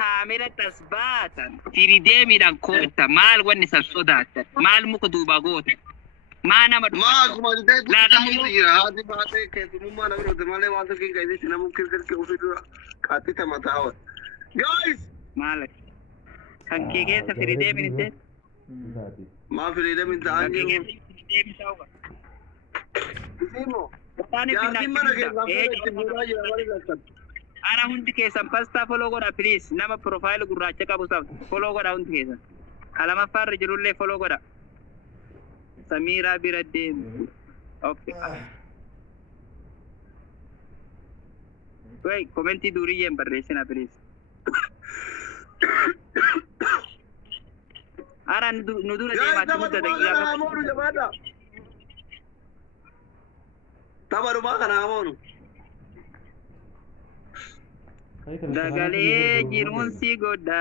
kaamera tasbaatan firidee midhaan koota maal wanni san sodaatan maal muka duubaa goota maa nama ما كمان ده لا ده مو هذه باتي كده مو ما نقول ده ماله وانت كي كده سنا ممكن كده وفيديو كاتي تمتعوا guys maal kan kee keessa firidee midhaan ما في ده من تاني Simo. Ya simana ke Ara hundi kesan pasta follow goda please nama profile gurracha qabu sab follow goda hundi kesan kalama farre jirulle follow goda Samira Biraddin okay wait comment duriyen barresina please Ara nudura jema tuda daqiqa Tabaru ma kana amonu Dagalee jiruun si godha.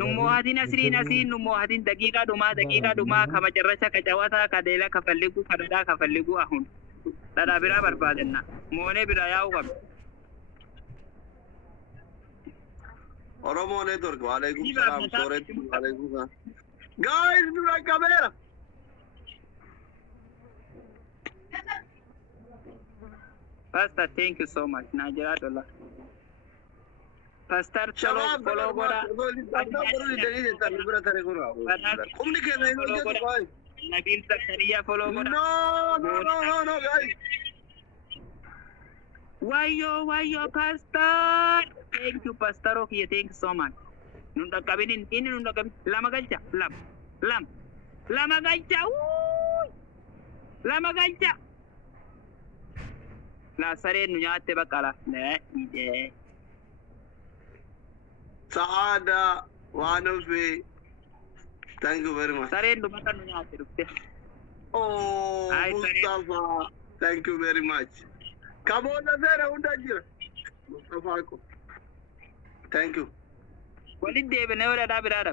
Nummoo hatiin asiin nummoo hatiin daqiiqaa dhumaa kama carracha kacawataa kadeela kafalligu kadhadhaa kafalligu ahun. Dhadhaa biraa barbaadanna. Moonee biraa yaa'u qabna. Oromoo network waalaikum salaam sooretti waalaikum salaam. Guys, dura kamera. Pastor, thank you so much. Najera dola. Pastor, follow goda. Nabil Zakaria follow goda. No, guys. Why yo, Pastor? Thank you, Pastor. Okay, thank you so much. Nunda kabinin, ini nunda kabin. Lama galcha, lama galcha. Lama galcha. La sare nunyate bakala ne ide Saada one of me. Thank you very much. Sare numata nunyate rukte Oh Mustafa, thank you very much. Come on sare undajira Mustafa ko thank you. Walid debe ne wala da birada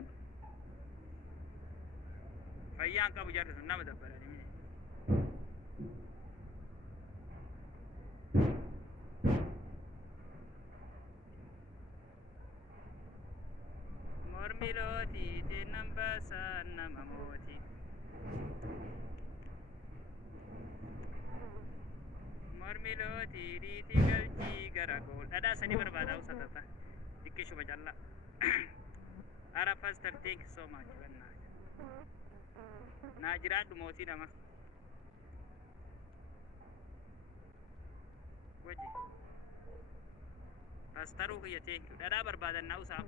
Fayyan ka bujar nama dabbara Miloti te nambasa namamoti Mormiloti riti galchi garagol ada sani berbada usatata dikishu majalla Ara pastor thank you so much banna Najira dumoti nama waji pastoru ko yete ada berbada nausa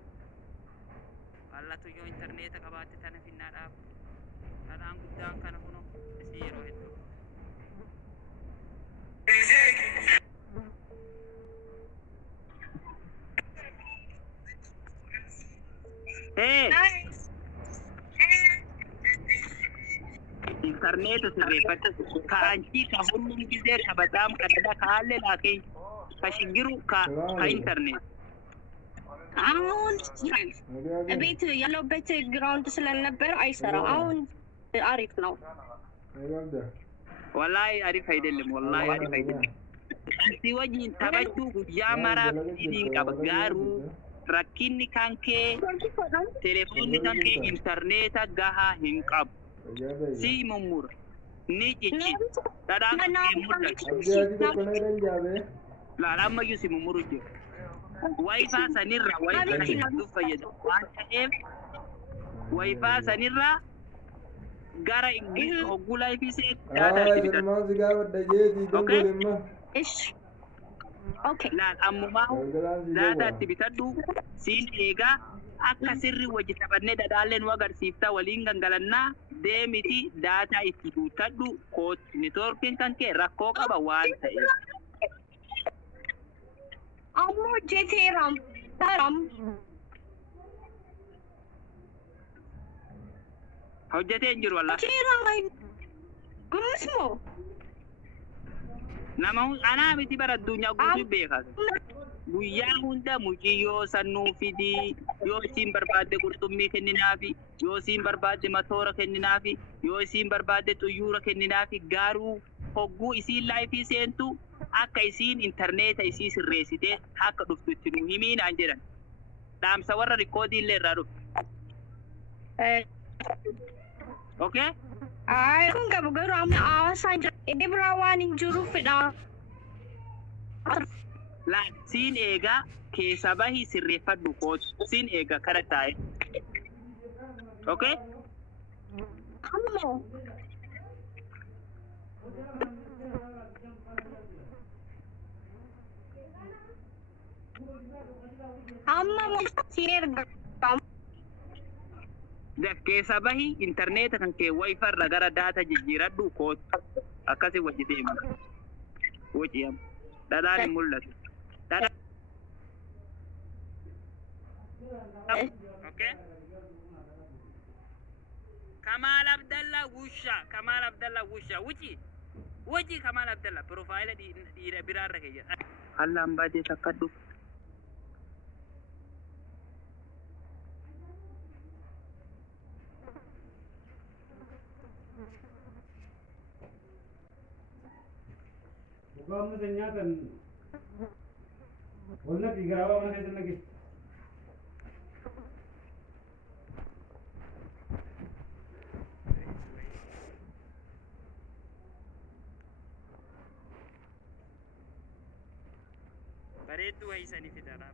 Allah tu yo internet kabate tana finna da adaan guddaan kana kuno isiro heddu Hey internet sirreeffata kaanchi ka hunnum gizee kabadaam kadada kaalle laakee kashigiru ka internet አሁን ቤት ያለበት ግራውንድ ስለነበር አይሰራ አሁን አሪፍ ነው ወላሂ አሪፍ አይደለም ወላሂ አሪፍ አይደለም ሲወጂ ተበቹ ጉጃማራ ዲን ቀበጋሩ ረኪኒ ካንኬ ቴሌፎን ካንኬ ኢንተርኔት ጋሃ ሂንቀብ ሲ ሙሙር ኒጭጭ ተዳም ሙር ላላማ ዩሲ ሙሙር ጀ Wifi sanirra wifi fayyada waan ta'eef wifi sanirra gara ingiliz hoggula fi se okay la amma data tibitaddu siin eega akka sirri wajji tabanne dadallen wagarsiifta waliin gangalanna deemiti data itti tutaddu ko networking kanke rakkoo qaba waan ta'eef Ammo jeteram taram hojjete jiru walla jeteram amusmo nama ana miti bara dunya gudu beekas guyyaa hunda mujiyyoo sannuu fidi yoo isiin barbaadde qurxummii kenninaafi yoo isiin barbaadde matoora kenninaafi yoo isiin barbaadde xuyyuura kenninaafi gaaruu hogguu isiin laayifii seentu akka isiin intarneeta isii sirreessitee akka dhuftu itti nu himiinaan jedhan. Dhaamsa warra rikoodii illee irraa dhuftu. Okay? Ay, kun qabu garuu amma hawaasaan jira. Inni biraa waan hin jiruufidha. Laan siin eegaa keessa bahii sirreeffadhu kootu. Siin eegaa kara taa'e. Okay? Ammoo. Amma si erga. Keessa bahii intarneeta kan kee wifi irra gara daata jijjiiradhu kootu. Akkasii wajji deema. Wajji amma. Dhadhaan hin mul'atu. Okay? Kamal Abdallah Wusha. Kamal Abdallah Wusha. Wuci Kamal Abdallah. Profaila dhiira biraarra kee jira. Allaan baatee takkadhu. Kamu ternyata boleh digaraba mana itu lagi? Bareedu hai sani fitara.